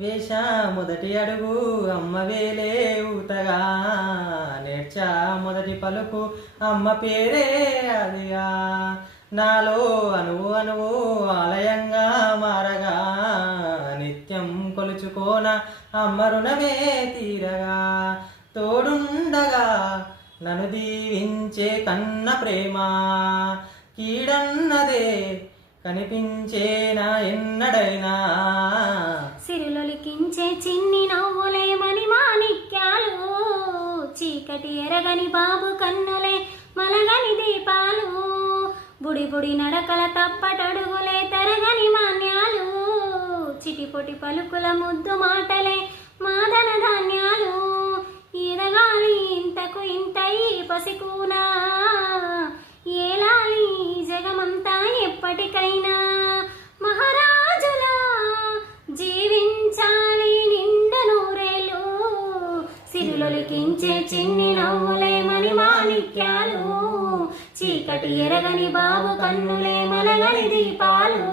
వేష మొదటి అడుగు అమ్మ వేలే ఊతగా, నేర్చా మొదటి పలుకు అమ్మ పేరే అదిగా, నాలో అణువు అణువు ఆలయంగా మారగా, నిత్యం కొలుచుకోన అమ్మ రుణమే తీరగా, తోడుండగా నన్ను దీవించే కన్న ప్రేమ, కీడన్నదే కనిపించేనా ఎన్నడైనా, సిరులొలికించే చిన్ని నవ్వులే మణి మాణిక్యాలు, చీకటి ఎరగని బాబు కన్నులే మలగని దీపాలు, బుడి బుడి నడకల తప్పటడుగులే తరగని మాన్యాలు, చిటిపొటి పలుకుల ముద్దు మాటలే మాదన ధాన్యాలు, ఈదగాలి ఇంతకు ఇంతై పసికూనా, ఏలాలి జగమంతా ఎప్పటికైనా, మహారాజులా జీవించాలి నిండు నూరేళ్ళు, సిరులొలికించే చిన్ని నవ్వులే మణి మాణిక్యాలు, చీకటి ఎరగని బాబు కన్నులే మలగని దీపాలు.